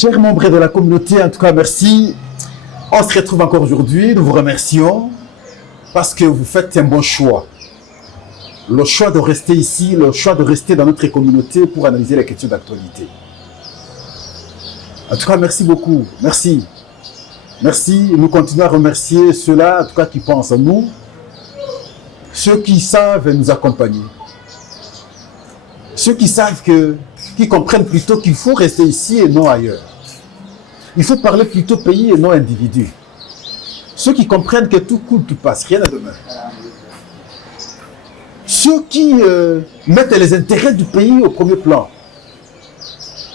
Chers membres de la communauté, en tout cas, merci. On se retrouve encore aujourd'hui. Nous vous remercions parce que vous faites un bon choix. Le choix de rester ici, le choix de rester dans notre communauté pour analyser les questions d'actualité. En tout cas, merci beaucoup. Merci. Merci. Nous continuons à remercier ceux-là, en tout cas, qui pensent à nous. Ceux qui savent nous accompagner. Ceux qui savent qui comprennent plutôt qu'il faut rester ici et non ailleurs. Il faut parler plutôt pays et non individu. Ceux qui comprennent que tout coule, tout passe, rien ne demeure. Ceux qui mettent les intérêts du pays au premier plan,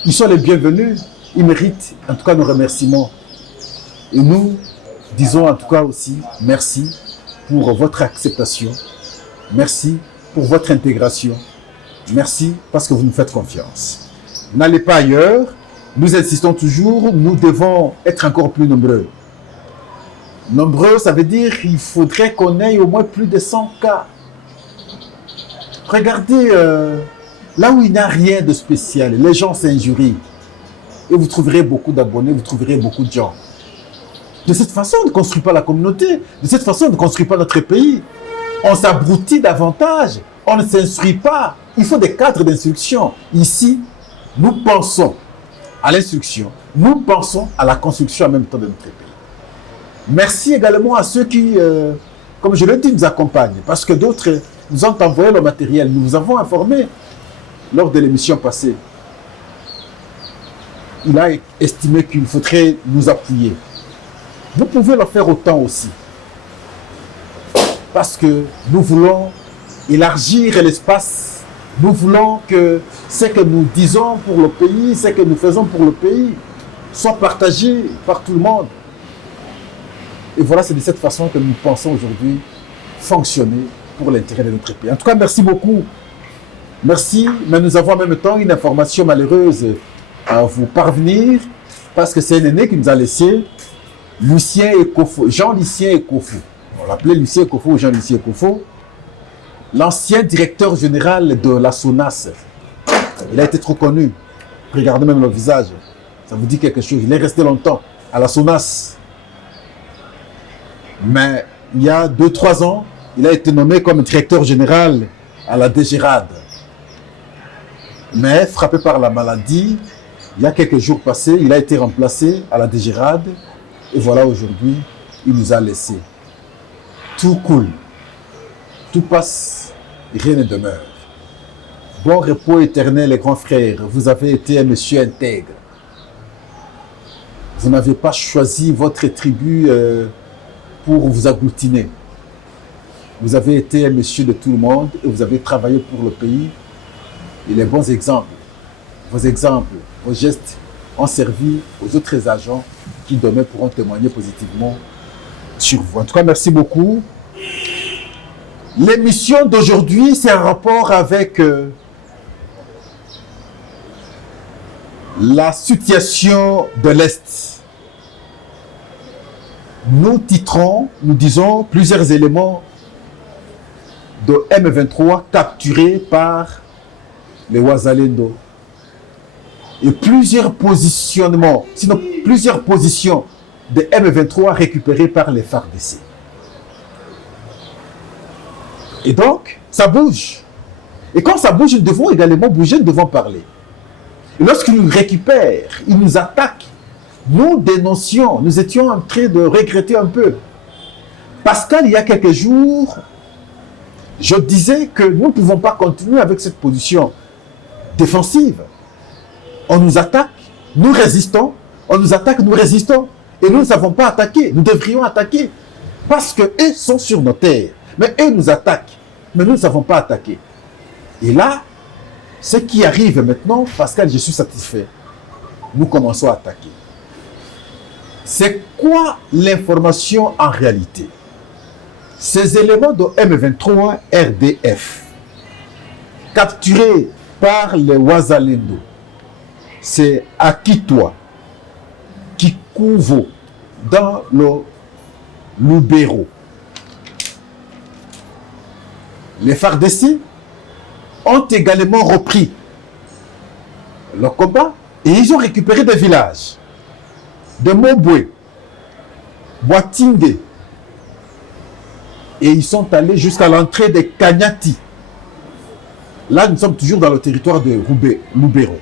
ils sont les bienvenus, ils méritent en tout cas nos remerciements. Et nous disons en tout cas aussi merci pour votre acceptation, merci pour votre intégration, merci parce que vous nous faites confiance. N'allez pas ailleurs, nous insistons toujours, nous devons être encore plus nombreux. Nombreux, ça veut dire qu'il faudrait qu'on ait au moins plus de 100 cas. Regardez là où il n'y a rien de spécial, les gens s'injurient. Et vous trouverez beaucoup d'abonnés, vous trouverez beaucoup de gens. De cette façon, on ne construit pas la communauté. De cette façon, on ne construit pas notre pays. On s'abrutit davantage. On ne s'instruit pas. Il faut des cadres d'instruction. Ici, nous pensons à l'instruction. Nous pensons à la construction en même temps de notre pays. Merci également à ceux qui, comme je l'ai dit, nous accompagnent. Parce que d'autres nous ont envoyé le matériel. Nous vous avons informé lors de l'émission passée. Il a estimé qu'il faudrait nous appuyer. Vous pouvez le faire autant aussi. Parce que nous voulons élargir l'espace. Nous voulons que ce que nous disons pour le pays, ce que nous faisons pour le pays, soit partagé par tout le monde. Et voilà, c'est de cette façon que nous pensons aujourd'hui fonctionner pour l'intérêt de notre pays. En tout cas, merci beaucoup. Merci, mais nous avons en même temps une information malheureuse à vous parvenir, parce que c'est un aîné qui nous a laissé, Lucien Ekofo, Jean-Lucien Ekofo. On l'appelait Lucien Ekofo ou Jean-Lucien Ekofo, l'ancien directeur général de la SONAS. Il a été trop connu. Regardez même le visage. Ça vous dit quelque chose. Il est resté longtemps à la SONAS. Mais il y a 2-3 ans, il a été nommé comme directeur général à la DGRAD. Mais frappé par la maladie, il y a quelques jours passés, il a été remplacé à la DGRAD. Et voilà, aujourd'hui, il nous a laissé. Tout coule. Tout passe, rien ne demeure. Bon repos éternel, les grands frères. Vous avez été un monsieur intègre. Vous n'avez pas choisi votre tribu pour vous agglutiner. Vous avez été un monsieur de tout le monde et vous avez travaillé pour le pays. Et les bons exemples, vos gestes ont servi aux autres agents qui demain pourront témoigner positivement sur vous. En tout cas, merci beaucoup. L'émission d'aujourd'hui, c'est un rapport avec la situation de l'Est. Nous titrons, nous disons plusieurs éléments de M23 capturés par les Wazalendo. Et plusieurs positionnements, sinon plusieurs positions de M23 récupérées par les FARDC. Et donc, ça bouge. Et quand ça bouge, nous devons également bouger, nous devons parler. Et lorsqu'ils nous récupèrent, ils nous attaquent, nous dénoncions, nous étions en train de regretter un peu. Pascal, il y a quelques jours, je disais que nous ne pouvons pas continuer avec cette position défensive. On nous attaque, nous résistons, on nous attaque, nous résistons. Et nous ne savons pas attaquer, nous devrions attaquer. Parce qu'eux sont sur nos terres. Mais eux nous attaquent, mais nous ne savons pas attaquer. Et là, ce qui arrive maintenant, Pascal, je suis satisfait. Nous commençons à attaquer. C'est quoi l'information en réalité? Ces éléments de M23 RDF, capturés par les Wazalendo, c'est Akitwa, Kikuvo, dans le Lubero. Les FARDC ont également repris le combat Et ils ont récupéré des villages de Mobwe, Boatingue, et ils sont allés jusqu'à l'entrée de Kanyati. Là, nous sommes toujours dans le territoire de Lubero.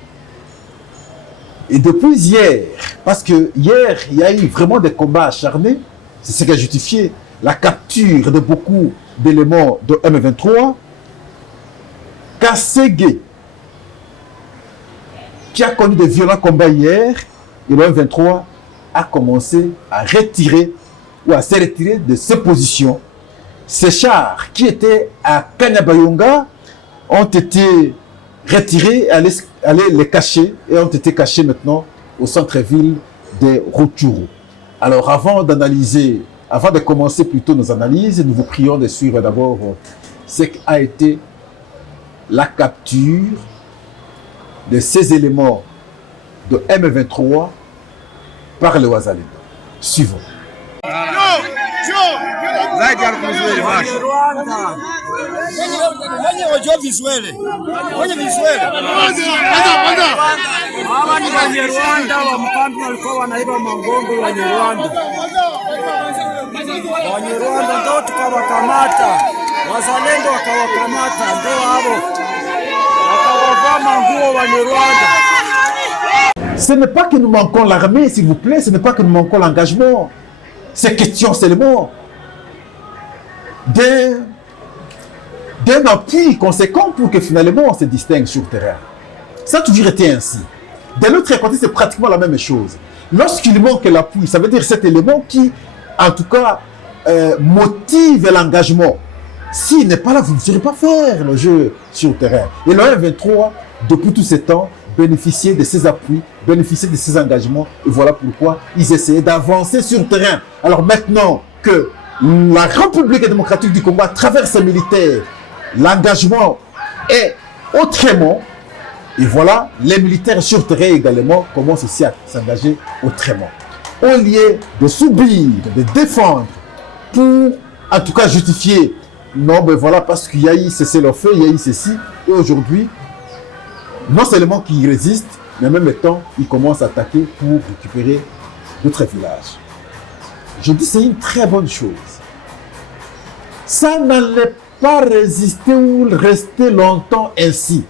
Et depuis hier, parce que hier, il y a eu vraiment des combats acharnés, c'est ce qui a justifié la capture de beaucoup d'éléments de M23, Kasségué, qui a connu de violents combats hier, et le M23 a commencé à retirer ou à se retirer de ses positions. Ces chars qui étaient à Kanyabayonga ont été retirés, allés les cacher et ont été cachés maintenant au centre-ville de Rutshuru. Alors avant de commencer plutôt nos analyses, nous vous prions de suivre d'abord ce qu'a été la capture de ces éléments de M23 par le Wazalendo. Suivons. Hawa ni Wanyarwanda wa mkambi walikuwa wanaiba Mangongo. Wanyarwanda ndio tukawakamata, Wazalendo wakawakamata, ndio hao wakawavaa manguo Wanyarwanda. Ce n'est pas que nous manquons l'armée, s'il vous plaît, ce n'est pas que nous manquons l'engagement. C'est question seulement d'un appui conséquent pour que finalement on se distingue sur le terrain. Ça a toujours été ainsi. De l'autre côté, c'est pratiquement la même chose. Lorsqu'il manque l'appui, ça veut dire cet élément qui, en tout cas, motive l'engagement. S'il n'est pas là, vous ne saurez pas faire le jeu sur le terrain. Et le M23, depuis tous ces temps, bénéficiait de ces appuis, bénéficiait de ces engagements. Et voilà pourquoi ils essayaient d'avancer sur le terrain. Alors maintenant que la République démocratique du Congo, à travers ses militaires, l'engagement est autrement. Et voilà, les militaires sur le terrain également commencent aussi à s'engager autrement. Au lieu de subir, de défendre, pour en tout cas justifier, non, ben voilà, parce qu'il y a eu cessez-le-feu, il y a eu ceci, et aujourd'hui, non seulement qu'ils résistent, mais en même temps, ils commencent à attaquer pour récupérer d'autres villages. Je dis c'est une très bonne chose. Ça n'allait pas résister ou rester longtemps ainsi.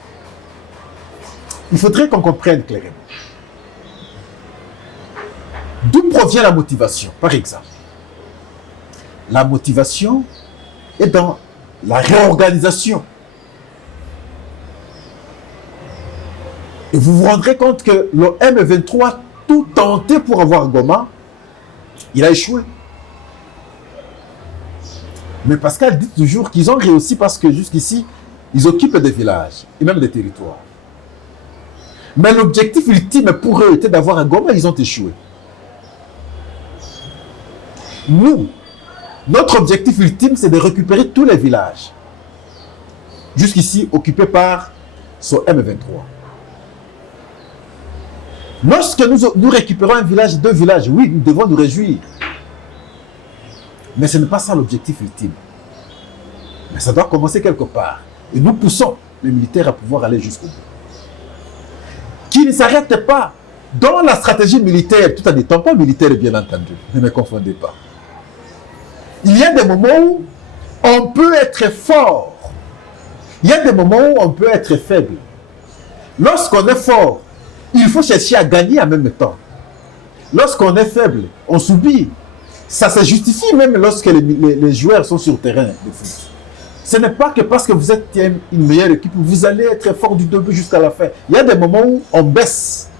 Il faudrait qu'on comprenne clairement. D'où provient la motivation, par exemple? La motivation est dans la réorganisation. Et vous vous rendrez compte que le M23, tout tenté pour avoir Goma, il a échoué. Mais Pascal dit toujours qu'ils ont réussi parce que jusqu'ici, ils occupent des villages et même des territoires. Mais l'objectif ultime pour eux était d'avoir un Goma, ils ont échoué. Nous, notre objectif ultime, c'est de récupérer tous les villages. Jusqu'ici, occupés par ce M23. Lorsque nous récupérons un village, deux villages, oui, nous devons nous réjouir. Mais ce n'est pas ça l'objectif ultime. Mais ça doit commencer quelque part. Et nous poussons les militaires à pouvoir aller jusqu'au bout. Qui ne s'arrête pas dans la stratégie militaire, tout en n'étant pas militaire, bien entendu. Ne me confondez pas. Il y a des moments où on peut être fort. Il y a des moments où on peut être faible. Lorsqu'on est fort, il faut chercher à gagner en même temps. Lorsqu'on est faible, on subit. Ça se justifie même lorsque les joueurs sont sur le terrain de foot. Ce n'est pas que parce que vous êtes une meilleure équipe, vous allez être fort du début jusqu'à la fin. Il y a des moments où on baisse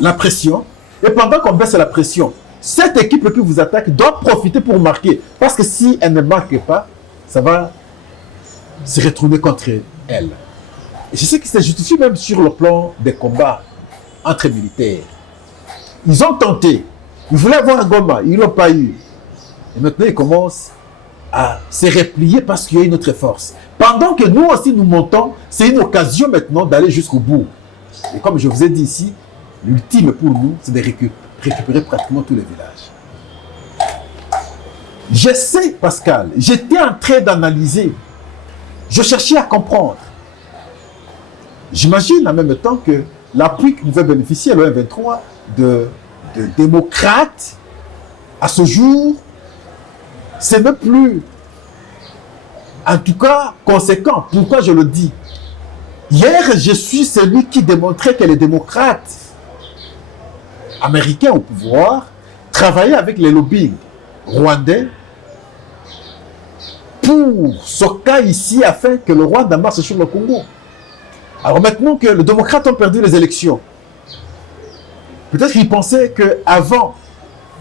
la pression. Et pendant qu'on baisse la pression, cette équipe qui vous attaque doit profiter pour marquer. Parce que si elle ne marque pas, ça va se retourner contre elle. Et c'est ce qui se justifie même sur le plan des combats entre militaires. Ils ont tenté. Ils voulaient avoir Goma, ils ne l'ont pas eu. Et maintenant, ils commencent à se replier parce qu'il y a une autre force. Pendant que nous aussi nous montons, c'est une occasion maintenant d'aller jusqu'au bout. Et comme je vous ai dit ici, l'ultime pour nous, c'est de récupérer pratiquement tous les villages. Je sais, Pascal, j'étais en train d'analyser. Je cherchais à comprendre. J'imagine en même temps que l'appui que pouvait bénéficier le M23 de démocrates, à ce jour, ce n'est plus, en tout cas, conséquent. Pourquoi je le dis? Hier, je suis celui qui démontrait que les démocrates américains au pouvoir travaillaient avec les lobbies rwandais pour ce cas ici afin que le Rwanda marche sur le Congo. Alors maintenant que les démocrates ont perdu les élections, peut-être qu'ils pensaient qu'avant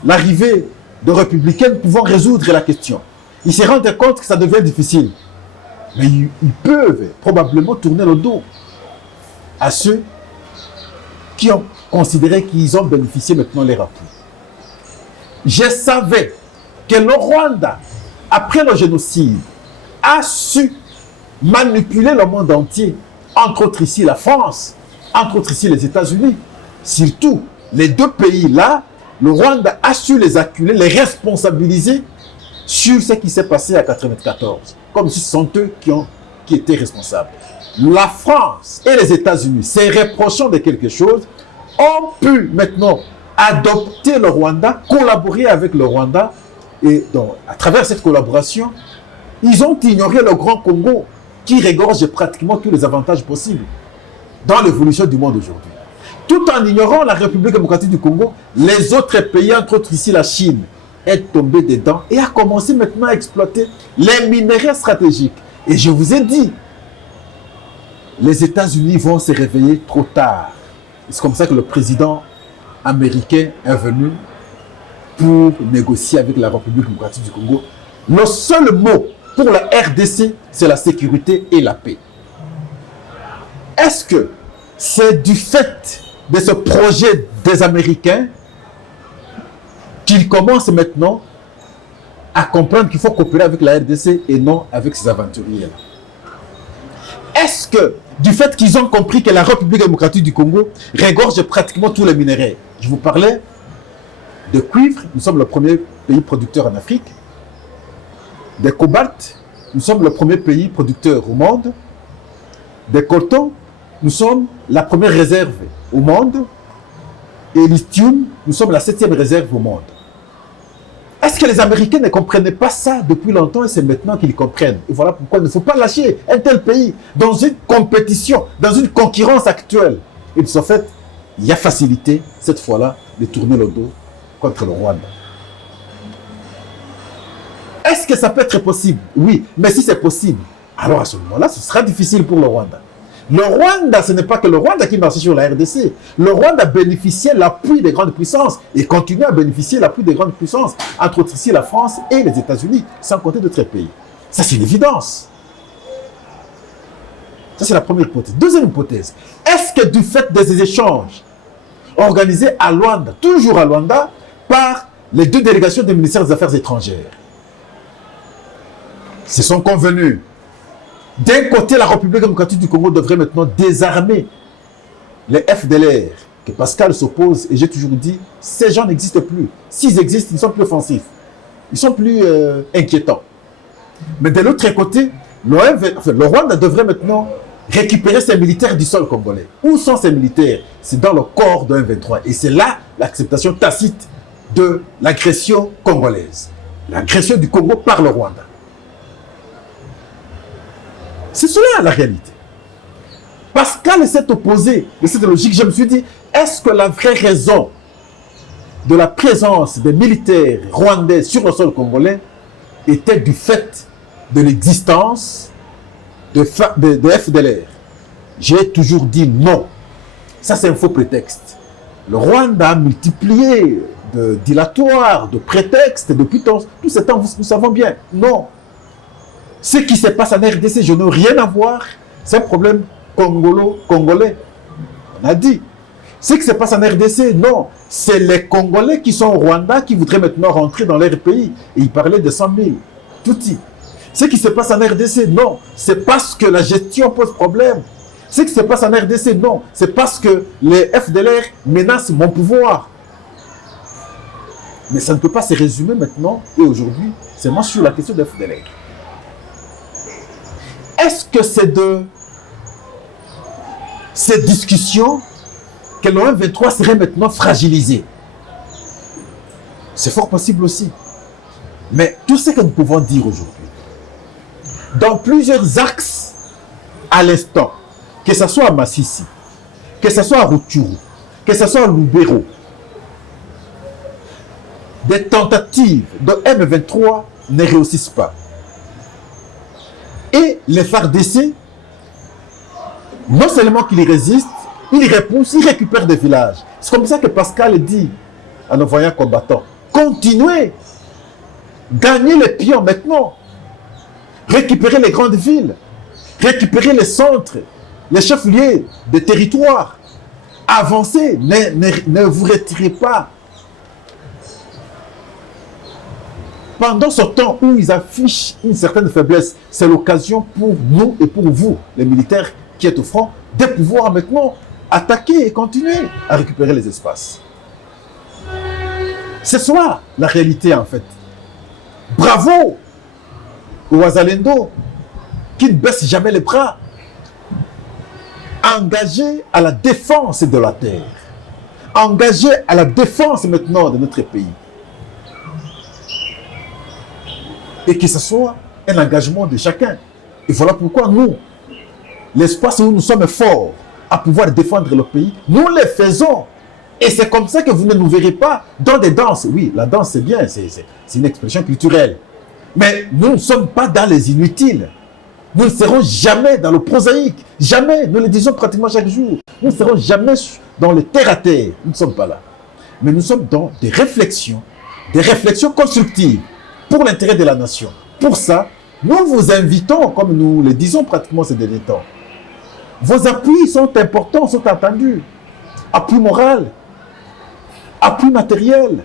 l'arrivée de républicains, nous pouvons résoudre la question. Ils se rendent compte que ça devient difficile. Mais ils peuvent probablement tourner le dos à ceux qui ont considéré qu'ils ont bénéficié maintenant les appuis. Je savais que le Rwanda, après le génocide, a su manipuler le monde entier, entre autres ici la France, entre autres ici les États-Unis. Surtout, les deux pays-là, le Rwanda a su les acculer, les responsabiliser sur ce qui s'est passé à 1994. Comme si ce sont eux qui étaient responsables. La France et les États-Unis, se reprochant de quelque chose, ont pu maintenant adopter le Rwanda, collaborer avec le Rwanda. Et donc, à travers cette collaboration, ils ont ignoré le Grand Congo qui regorge pratiquement tous les avantages possibles dans l'évolution du monde aujourd'hui. Tout en ignorant la République démocratique du Congo, les autres pays, entre autres ici la Chine, est tombé dedans et a commencé maintenant à exploiter les minéraux stratégiques. Et je vous ai dit, les États-Unis vont se réveiller trop tard. C'est comme ça que le président américain est venu pour négocier avec la République démocratique du Congo. Le seul mot pour la RDC, c'est la sécurité et la paix. Est-ce que c'est du fait de ce projet des Américains qu'ils commencent maintenant à comprendre qu'il faut coopérer avec la RDC et non avec ces aventuriers-là? Est-ce que, du fait qu'ils ont compris que la République démocratique du Congo regorge pratiquement tous les minéraux, je vous parlais de cuivre, nous sommes le premier pays producteur en Afrique, de cobalt, nous sommes le premier pays producteur au monde, de coltan, nous sommes la première réserve au monde, et lithium, nous sommes la 7e réserve au monde. Est-ce que les Américains ne comprenaient pas ça depuis longtemps et c'est maintenant qu'ils comprennent? Et voilà pourquoi il ne faut pas lâcher un tel pays dans une compétition, dans une concurrence actuelle. Et de ce fait, il y a facilité, cette fois-là, de tourner le dos contre le Rwanda. Est-ce que ça peut être possible? Oui, mais si c'est possible, alors à ce moment-là, ce sera difficile pour le Rwanda. Le Rwanda, ce n'est pas que le Rwanda qui marchait sur la RDC. Le Rwanda bénéficiait de l'appui des grandes puissances et continue à bénéficier de l'appui des grandes puissances, entre autres ici la France et les États-Unis, sans compter d'autres pays. Ça, c'est une évidence. Ça, c'est la première hypothèse. Deuxième hypothèse, est-ce que du fait des échanges organisés à Luanda, toujours à Luanda, par les deux délégations du ministère des Affaires étrangères, se sont convenus? D'un côté, la République démocratique du Congo devrait maintenant désarmer les FDLR, que Pascal s'oppose, et j'ai toujours dit, ces gens n'existent plus. S'ils existent, ils sont plus offensifs. Ils sont plus inquiétants. Mais de l'autre côté, le Rwanda devrait maintenant récupérer ses militaires du sol congolais. Où sont ces militaires? C'est dans le corps de M23. Et c'est là l'acceptation tacite de l'agression congolaise. L'agression du Congo par le Rwanda. C'est cela la réalité. Pascal s'est opposé de cette logique. Je me suis dit, est-ce que la vraie raison de la présence des militaires rwandais sur le sol congolais était du fait de l'existence de FDLR? J'ai toujours dit non. Ça, c'est un faux prétexte. Le Rwanda a multiplié de dilatoires, de prétextes depuis tout ce temps, nous savons bien. Non. Ce qui se passe en RDC, je n'ai rien à voir. C'est un problème congolais. On a dit. Ce qui se passe en RDC, non. C'est les Congolais qui sont au Rwanda qui voudraient maintenant rentrer dans leur pays. Et ils parlaient de 100 000. Tout dit. Ce qui se passe en RDC, non. C'est parce que la gestion pose problème. Ce qui se passe en RDC, non. C'est parce que les FDLR menacent mon pouvoir. Mais ça ne peut pas se résumer maintenant et aujourd'hui seulement sur la question des FDLR. Est-ce que c'est de ces discussions que le M23 serait maintenant fragilisé. C'est fort possible aussi. Mais tout ce que nous pouvons dire aujourd'hui, dans plusieurs axes à l'instant, que ce soit à Massissi, que ce soit à Rutshuru, que ce soit à Lubero, des tentatives de M23 ne réussissent pas. Et les FARDC, non seulement qu'ils résistent, ils repoussent, ils récupèrent des villages. C'est comme ça que Pascal dit à nos voyants combattants, continuez, gagnez les pions maintenant, récupérez les grandes villes, récupérez les centres, les chefs-lieux des territoires, avancez, ne vous retirez pas. Pendant ce temps où ils affichent une certaine faiblesse, c'est l'occasion pour nous et pour vous, les militaires qui êtes au front, de pouvoir maintenant attaquer et continuer à récupérer les espaces. C'est cela la réalité en fait. Bravo aux Wazalendo qui ne baissent jamais les bras, engagés à la défense de la terre, engagés à la défense maintenant de notre pays. Et que ce soit un engagement de chacun. Et voilà pourquoi nous, l'espace où nous sommes forts à pouvoir défendre le pays, nous le faisons. Et c'est comme ça que vous ne nous verrez pas dans des danses. Oui, la danse c'est bien, c'est une expression culturelle. Mais nous ne sommes pas dans les inutiles. Nous ne serons jamais dans le prosaïque. Jamais, nous le disons pratiquement chaque jour. Nous ne serons jamais dans le terre-à-terre. Nous ne sommes pas là. Mais nous sommes dans des réflexions constructives pour l'intérêt de la nation. Pour ça, nous vous invitons, comme nous le disons pratiquement ces derniers temps. Vos appuis sont importants, sont attendus. Appui moral, appui matériel,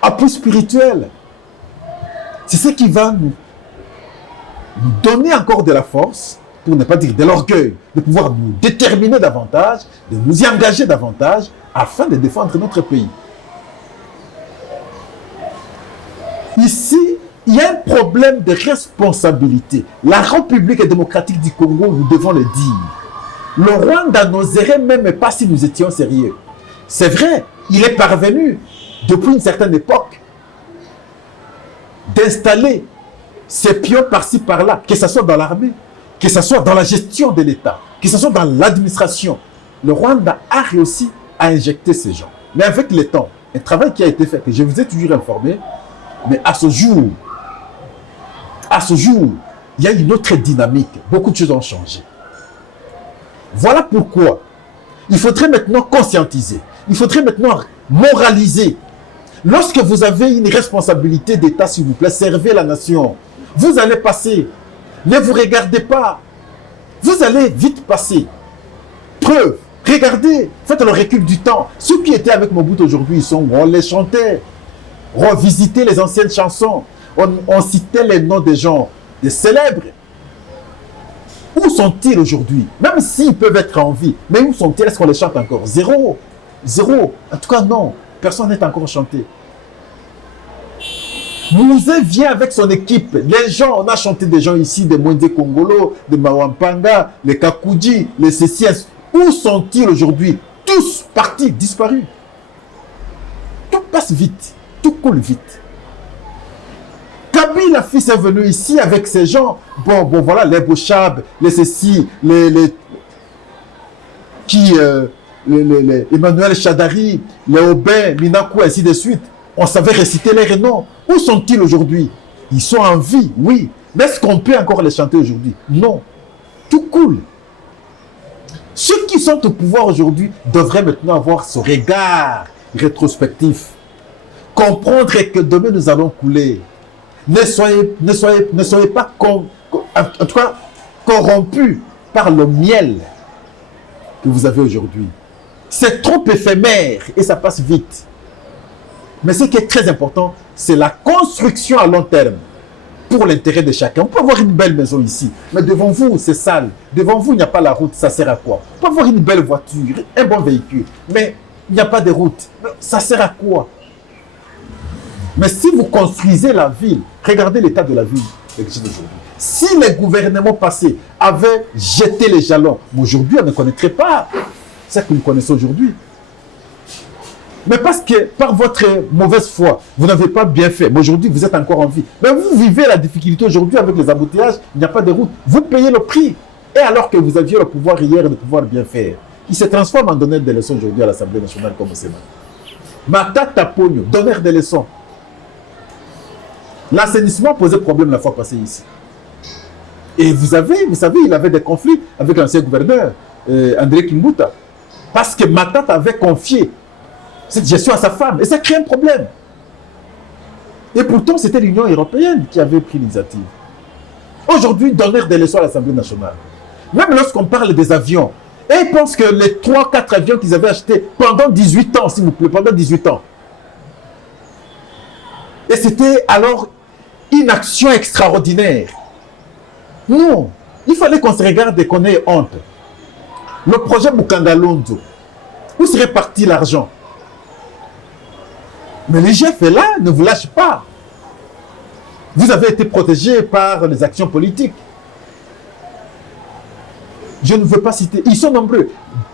appui spirituel. C'est ce qui va nous donner encore de la force, pour ne pas dire de l'orgueil, de pouvoir nous déterminer davantage, de nous y engager davantage, afin de défendre notre pays. Ici, il y a un problème de responsabilité. La République démocratique du Congo, nous devons le dire. Le Rwanda n'oserait même pas si nous étions sérieux. C'est vrai, il est parvenu, depuis une certaine époque, d'installer ces pions par-ci, par-là, que ce soit dans l'armée, que ce soit dans la gestion de l'État, que ce soit dans l'administration. Le Rwanda a réussi à injecter ces gens. Mais avec le temps, un travail qui a été fait, que je vous ai toujours informé, mais à ce jour, il y a une autre dynamique. Beaucoup de choses ont changé. Voilà pourquoi il faudrait maintenant conscientiser. Il faudrait maintenant moraliser. Lorsque vous avez une responsabilité d'État, s'il vous plaît, servez la nation. Vous allez passer. Ne vous regardez pas. Vous allez vite passer. Preuve. Regardez. Faites le recul du temps. Ceux qui étaient avec Mobutu aujourd'hui, on les chantait. Revisiter les anciennes chansons. On citait les noms des gens, des célèbres. Où sont-ils aujourd'hui? Même s'ils peuvent être en vie, mais où sont-ils? Est-ce qu'on les chante encore? Zéro. Zéro. En tout cas, non. Personne n'est encore chanté. Mouzé vient avec son équipe. Les gens, on a chanté des gens ici, des Mwende Kongolo, des Mawampanga, les Kakouji, les CCS. Où sont-ils aujourd'hui? Tous partis, disparus. Tout passe vite. Tout coule vite. Kabila fils est venu ici avec ces gens. Bon, voilà, les Bouchab, les Céci, les Emmanuel Chadari, les Aubin, Minakou, ainsi de suite. On savait réciter les noms. Où sont-ils aujourd'hui? Ils sont en vie, oui. Mais est-ce qu'on peut encore les chanter aujourd'hui? Non. Tout coule. Ceux qui sont au pouvoir aujourd'hui devraient maintenant avoir ce regard rétrospectif. Comprendre que demain nous allons couler. Ne soyez pas en tout cas corrompus par le miel que vous avez aujourd'hui. C'est trop éphémère et ça passe vite. Mais ce qui est très important, c'est la construction à long terme pour l'intérêt de chacun. On peut avoir une belle maison ici, mais devant vous, c'est sale. Devant vous, il n'y a pas la route, ça sert à quoi? On peut avoir une belle voiture, un bon véhicule, mais il n'y a pas de route. Ça sert à quoi? Mais si vous construisez la ville, regardez l'état de la ville aujourd'hui. Si les gouvernements passés avaient jeté les jalons, aujourd'hui on ne connaîtrait pas ce que nous connaissons aujourd'hui. Mais parce que par votre mauvaise foi, vous n'avez pas bien fait. Mais aujourd'hui, vous êtes encore en vie. Mais vous vivez la difficulté aujourd'hui avec les embouteillages, il n'y a pas de route. Vous payez le prix. Et alors que vous aviez le pouvoir hier de pouvoir bien faire, il se transforme en donneur de leçons aujourd'hui à l'Assemblée nationale comme au Sénat. Matata Pogno, donneur de leçons. L'assainissement posait problème la fois passée ici. Et vous savez, il avait des conflits avec l'ancien gouverneur, André Kimbuta. Parce que Matata avait confié cette gestion à sa femme. Et ça crée un problème. Et pourtant, c'était l'Union européenne qui avait pris l'initiative. Aujourd'hui, donneur des leçons à l'Assemblée nationale. Même lorsqu'on parle des avions, et ils pensent que les 3-4 avions qu'ils avaient achetés pendant 18 ans, s'il vous plaît, pendant 18 ans. Et c'était alors une action extraordinaire. Non, il fallait qu'on se regarde et qu'on ait honte. Le projet Mukanda Lonzo, où serait parti l'argent? Mais l'IGF est là, ne vous lâche pas. Vous avez été protégé par les actions politiques. Je ne veux pas citer, ils sont nombreux.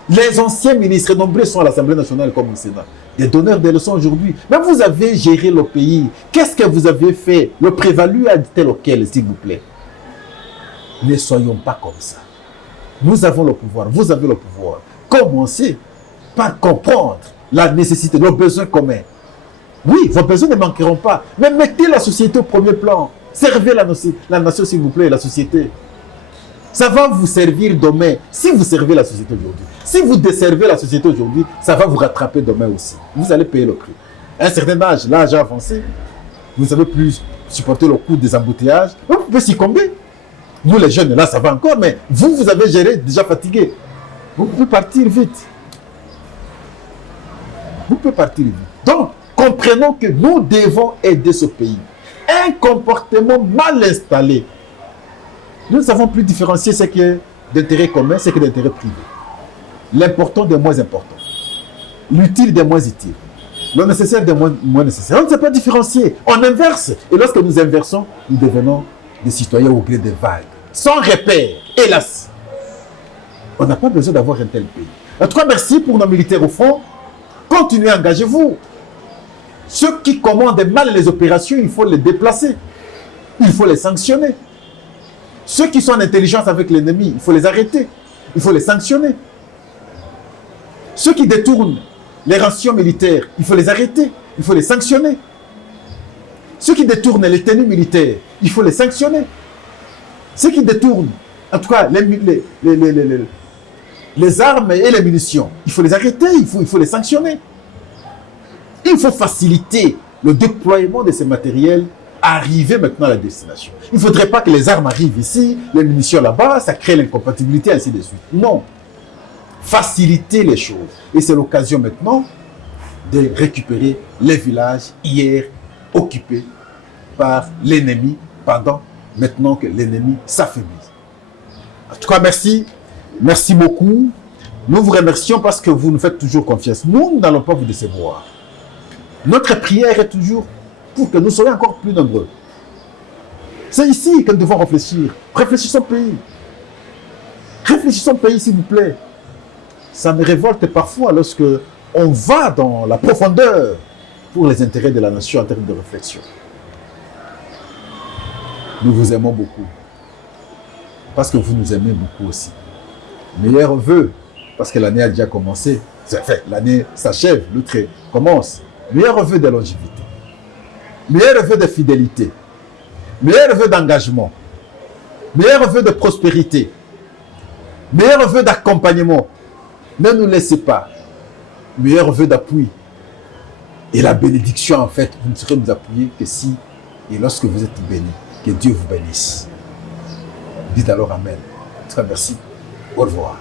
Les anciens ministres nombreux sont à l'Assemblée nationale comme au Sénat. Des donneurs de leçons aujourd'hui. Mais vous avez géré le pays. Qu'est-ce que vous avez fait? Le prévalu a tel auquel, s'il vous plaît? Ne soyons pas comme ça. Nous avons le pouvoir, vous avez le pouvoir. Commencez par comprendre la nécessité, nos besoins communs. Oui, vos besoins ne manqueront pas. Mais mettez la société au premier plan. Servez la nation, s'il vous plaît, la société. Ça va vous servir demain si vous servez la société aujourd'hui. Si vous desservez la société aujourd'hui, ça va vous rattraper demain aussi. Vous allez payer le prix. À un certain âge, l'âge avancé, vous ne savez plus supporter le coût des embouteillages. Vous pouvez succomber. Nous, les jeunes, là, ça va encore, mais vous avez géré, déjà fatigué. Vous pouvez partir vite. Vous pouvez partir vite. Donc, comprenons que nous devons aider ce pays. Un comportement mal installé. Nous ne savons plus différencier ce qui est d'intérêt commun, ce qui est d'intérêt privé. L'important des moins importants. L'utile des moins utiles. Le nécessaire des moins nécessaires. On ne sait pas différencier. On inverse. Et lorsque nous inversons, nous devenons des citoyens au gré des vagues. Sans repère, hélas. On n'a pas besoin d'avoir un tel pays. En tout cas, merci pour nos militaires au front. Continuez, engagez-vous. Ceux qui commandent mal les opérations, il faut les déplacer. Il faut les sanctionner. Ceux qui sont en intelligence avec l'ennemi, il faut les arrêter. Il faut les sanctionner. Ceux qui détournent les rations militaires, il faut les arrêter. Il faut les sanctionner. Ceux qui détournent les tenues militaires, il faut les sanctionner. Ceux qui détournent, en tout cas, les armes et les munitions, il faut les arrêter, il faut les sanctionner. Il faut faciliter le déploiement de ces matériels à arriver maintenant à la destination. Il ne faudrait pas que les armes arrivent ici, les munitions là-bas, ça crée l'incompatibilité, ainsi de suite. Non. Faciliter les choses. Et c'est l'occasion maintenant de récupérer les villages hier occupés par l'ennemi pendant maintenant que l'ennemi s'affaiblit. En tout cas, merci. Merci beaucoup. Nous vous remercions parce que vous nous faites toujours confiance. Nous n'allons pas vous décevoir. Notre prière est toujours pour que nous soyons encore plus nombreux. C'est ici que nous devons réfléchir. Réfléchissons pays. Réfléchissons pays, s'il vous plaît. Ça me révolte parfois lorsque on va dans la profondeur pour les intérêts de la nation en termes de réflexion. Nous vous aimons beaucoup. Parce que vous nous aimez beaucoup aussi. Meilleurs vœux, parce que l'année a déjà commencé. Enfin, l'année s'achève, l'autre commence. Meilleurs vœux de longévité. Meilleurs vœux de fidélité. Meilleurs vœux d'engagement. Meilleurs vœux de prospérité. Meilleurs vœux d'accompagnement. Ne nous laissez pas. Meilleurs vœux d'appui. Et la bénédiction, en fait, vous ne serez nous appuyer que si et lorsque vous êtes bénis. Que Dieu vous bénisse. Dites alors Amen. Très merci. Au revoir.